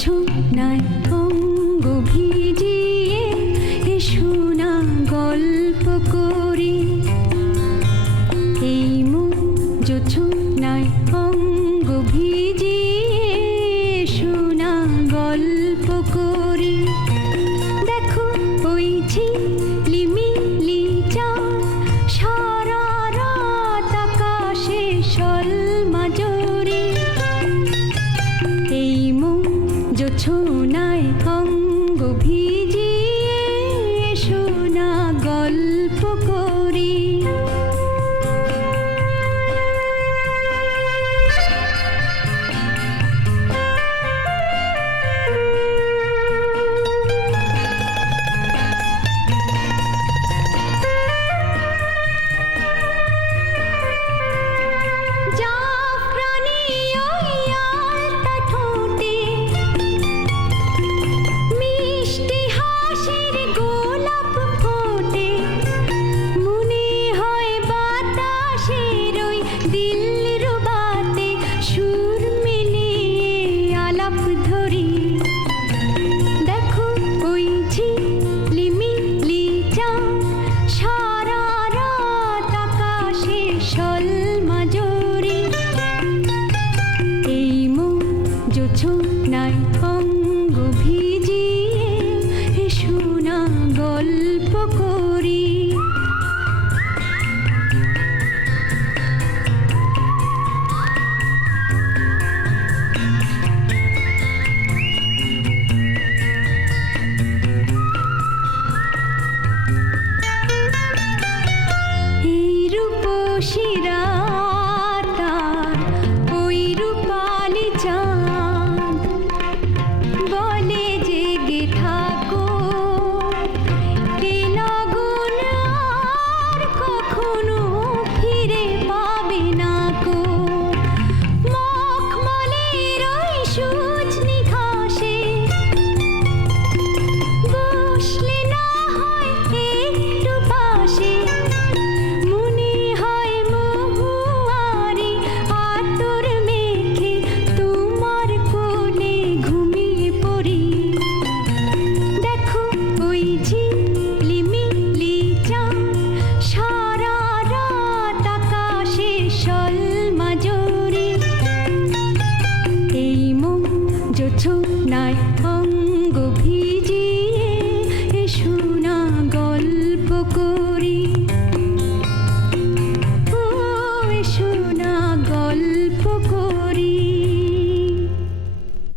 জোছনায় অঙ্গ ভিজিয়ে এসো না গল্প করি। এই মন জোছনায় অঙ্গ ভিজিয়ে এসো না গল্প করি। দেখো ওই ঝিলিমিলি চাঁদ সারা রাত আকাশে সলমাজরি। এই মন জোছনায় অঙ্গ ভিজিয়ে এসো না গল্প করি। দেখো ওই ঝিলিমিলি চাঁদ সারা রাত আকাশে সলমাজরি। এই মন জোছনায় অঙ্গ ভিজিয়ে এসো না গল্প করি। রূপসীরা তার ওই রূপালি চাঁদ বলে জেগে থাকো, এ লগন আর কখনো ফিরে পাবে না কো। মখমলের ওই সজনি ঘাসে বসলে না হয় একটু পাশে, সলমাজরি। এই মন জোছনায়